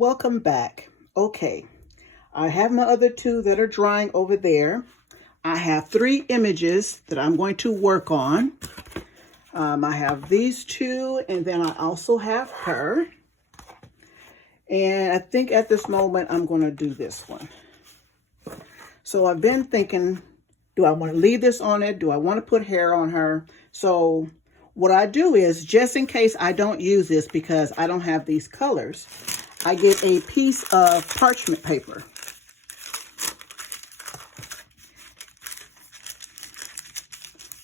Welcome back. Okay, I have my other two that are drying over there. I have 3 images that I'm going to work on. I have these 2, and then I also have her. And I think at this moment, I'm going to do this one. So I've been thinking, do I want to leave this on it? Do I want to put hair on her? So what I do is, just in case I don't use this because I don't have these colors, I get a piece of parchment paper.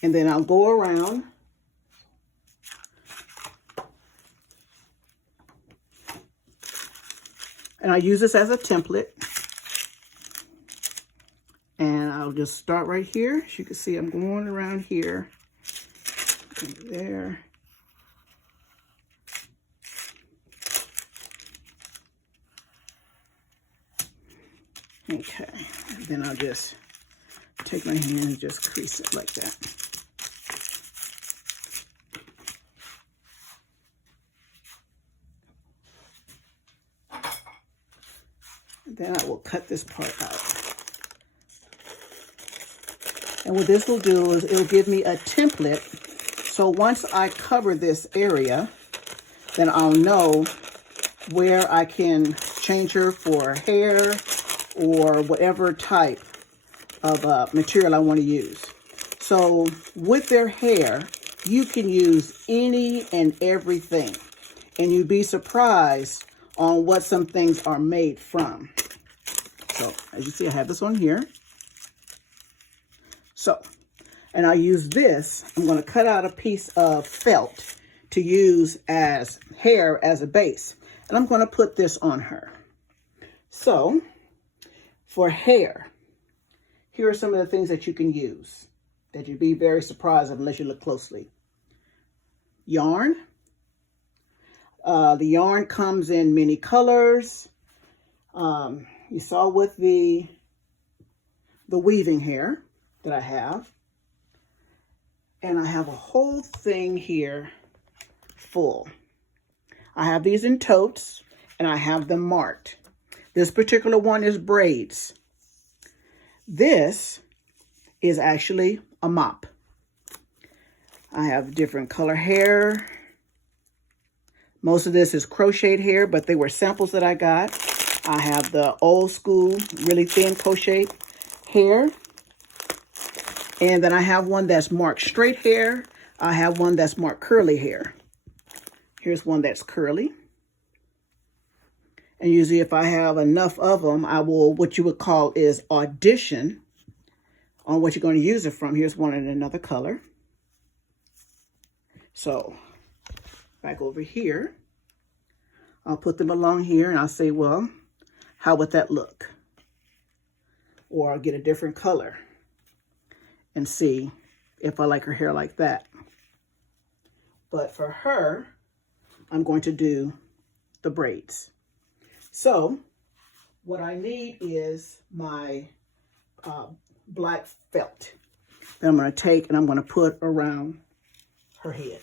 And then I'll go around and I use this as a template. And I'll just start right here. As you can see, I'm going around here, there. Okay, and then I'll just take my hand and just crease it like that. And then I will cut this part out. And what this will do is it'll give me a template. So once I cover this area, then I'll know where I can change her for hair or whatever type of material I want to use. So with their hair, you can use any and everything. And you'd be surprised on what some things are made from. So as you see, I have this one here. So, and I'll use this. I'm going to cut out a piece of felt to use as hair as a base. And I'm going to put this on her. So, for hair, here are some of the things that you can use that you'd be very surprised of unless you look closely. Yarn. The yarn comes in many colors. You saw with the weaving hair that I have. And I have a whole thing here full. I have these in totes and I have them marked. This particular one is braids. This is actually a mop. I have different color hair. Most of this is crocheted hair, but they were samples that I got. I have the old school, really thin crochet hair. And then I have one that's marked straight hair. I have one that's marked curly hair. Here's one that's curly. And usually if I have enough of them, I will, what you would call is audition on what you're going to use it from. Here's one in another color. So back over here, I'll put them along here and I'll say, well, how would that look? Or I'll get a different color and see if I like her hair like that. But for her, I'm going to do the braids. So what I need is my black felt that I'm going to take and I'm going to put around her head.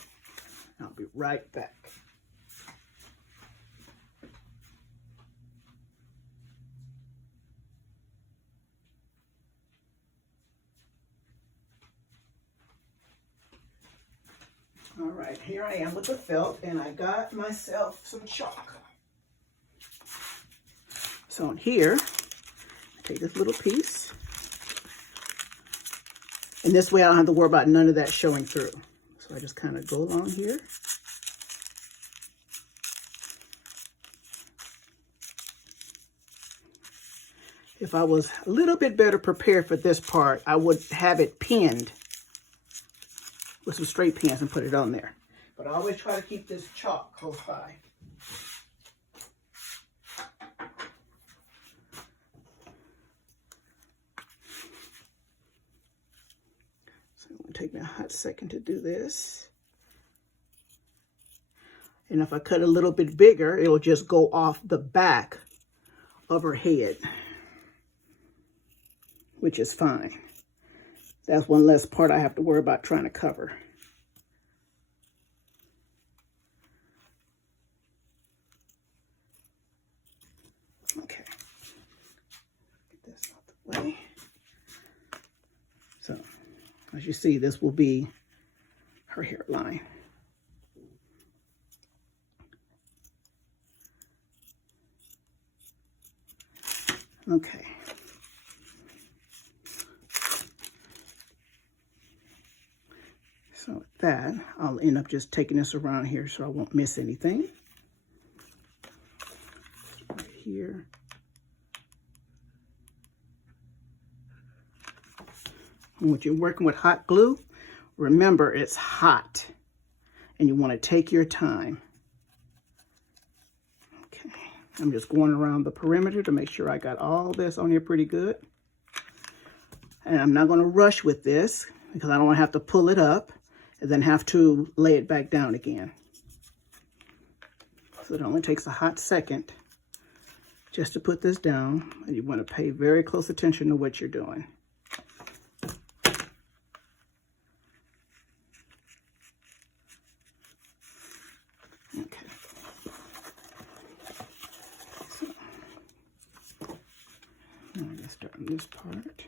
I'll be right back. All right, here I am with the felt, and I got myself some chalk. So in here, take this little piece. And this way I don't have to worry about none of that showing through. So I just kind of go along here. If I was a little bit better prepared for this part, I would have it pinned with some straight pins and put it on there. But I always try to keep this chalk close by. So I'm going to take me a hot second to do this. And if I cut a little bit bigger, it'll just go off the back of her head, which is fine. That's one less part I have to worry about trying to cover. As you see, this will be her hairline. Okay. So with that, I'll end up just taking this around here so I won't miss anything. Right here. And when you're working with hot glue, remember it's hot and you want to take your time. Okay, I'm just going around the perimeter to make sure I got all this on here pretty good. And I'm not going to rush with this because I don't want to have to pull it up and then have to lay it back down again. So it only takes a hot second just to put this down, and you want to pay very close attention to what you're doing. Okay. So, now I'm going to start on this part.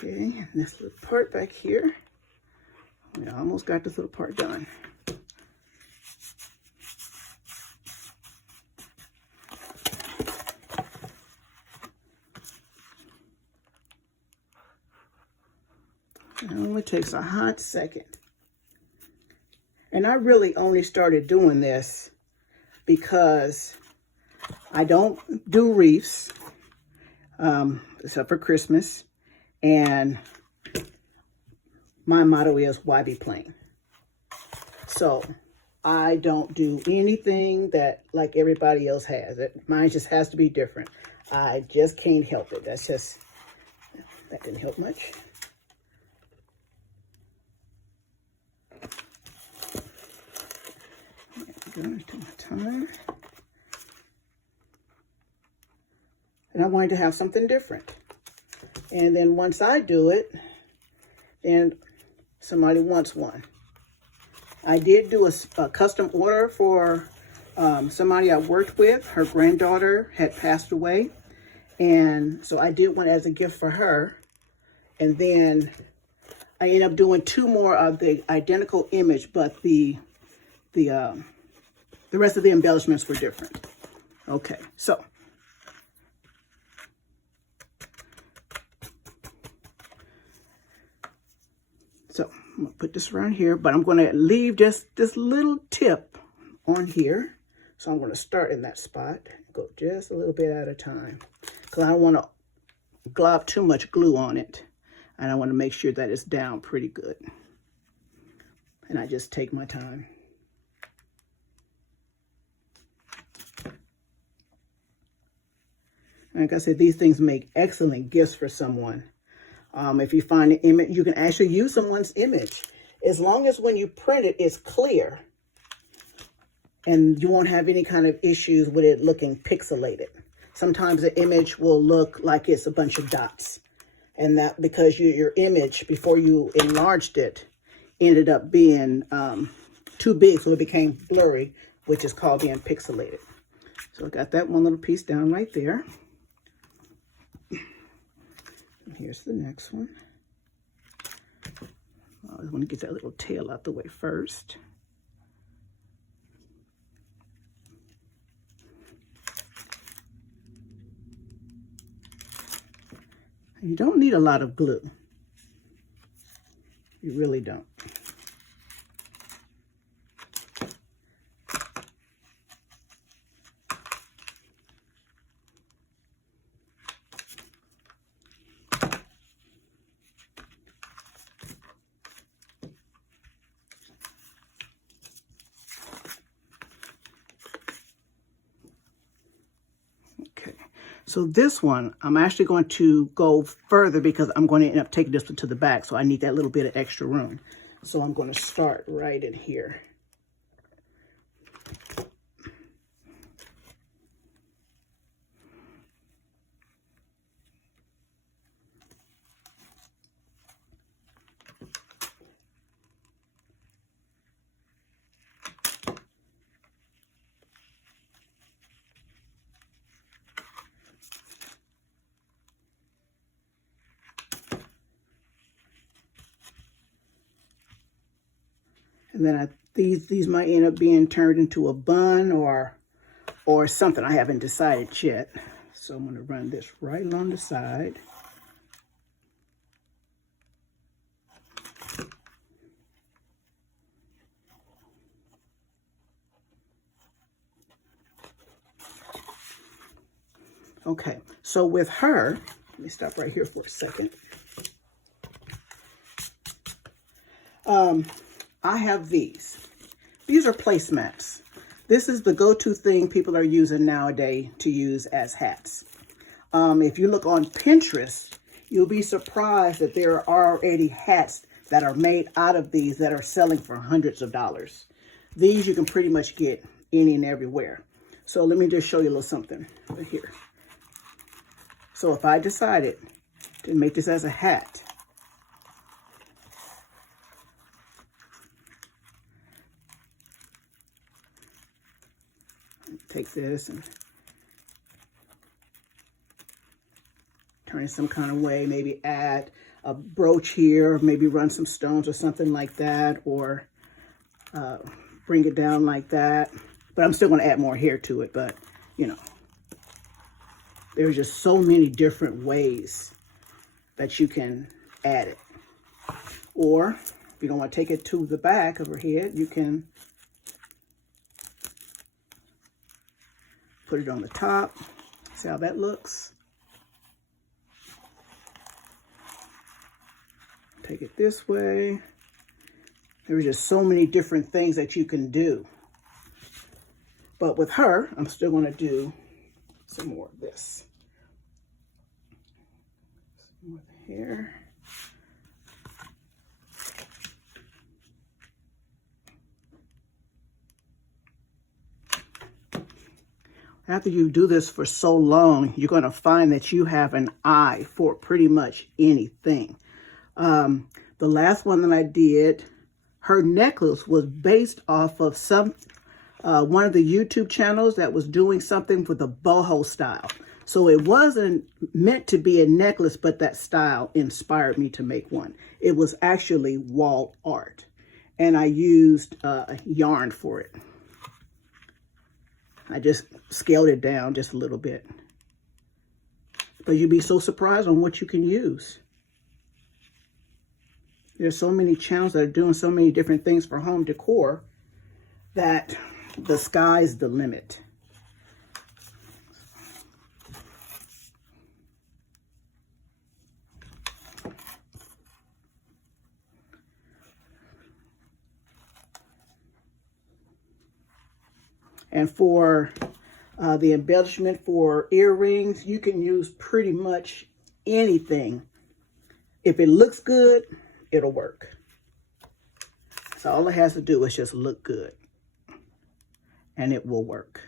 Okay, this little part back here. We almost got this little part done. It only takes a hot second. And I really only started doing this because I don't do wreaths, except for Christmas. And my motto is, why be plain? So I don't do anything that like everybody else has. Mine just has to be different. I just can't help it. That didn't help much. Take my time. And I wanted to have something different. And then once I do it, then somebody wants one. I did do a custom order for somebody I worked with. Her granddaughter had passed away. And so I did one as a gift for her. And then I ended up doing 2 more of the identical image, but the rest of the embellishments were different. Okay, so. So I'm gonna put this around here, but I'm gonna leave just this little tip on here. So I'm gonna start in that spot, go just a little bit at a time, because I don't wanna glob too much glue on it. And I wanna make sure that it's down pretty good. And I just take my time. Like I said, these things make excellent gifts for someone. If you find an image, you can actually use someone's image. As long as when you print it, it's clear. And you won't have any kind of issues with it looking pixelated. Sometimes the image will look like it's a bunch of dots. And that because your image, before you enlarged it, ended up being too big. So it became blurry, which is called being pixelated. So I got that one little piece down right there. Here's the next one. I want to get that little tail out the way first. You don't need a lot of glue. You really don't. So this one, I'm actually going to go further because I'm going to end up taking this one to the back. So I need that little bit of extra room. So I'm going to start right in here. And then these might end up being turned into a bun or something. I haven't decided yet. So I'm going to run this right along the side. Okay, so with her, let me stop right here for a second. I have these. These are placemats. This is the go-to thing people are using nowadays to use as hats. If you look on Pinterest, you'll be surprised that there are already hats that are made out of these that are selling for hundreds of dollars. These you can pretty much get any and everywhere. So let me just show you a little something right here. So if I decided to make this as a hat, take this and turn it some kind of way, maybe add a brooch here, maybe run some stones or something like that, or bring it down like that. But I'm still going to add more hair to it, but you know. There's just so many different ways that you can add it. Or if you don't want to take it to the back of her head, you can put it on the top. See how that looks? Take it this way. There's just so many different things that you can do. But with her, I'm still going to do some more of this. Some more of the hair. After you do this for so long, you're going to find that you have an eye for pretty much anything. The last one that I did, her necklace was based off of one of the YouTube channels that was doing something with a boho style. So it wasn't meant to be a necklace, but that style inspired me to make one. It was actually wall art, and I used yarn for it. I just scaled it down just a little bit. But you'd be so surprised on what you can use. There's so many channels that are doing so many different things for home decor that the sky's the limit. And for the embellishment for earrings, you can use pretty much anything. If it looks good, it'll work. So all it has to do is just look good, and it will work.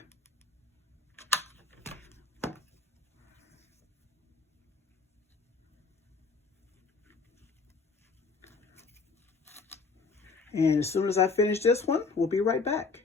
And as soon as I finish this one, we'll be right back.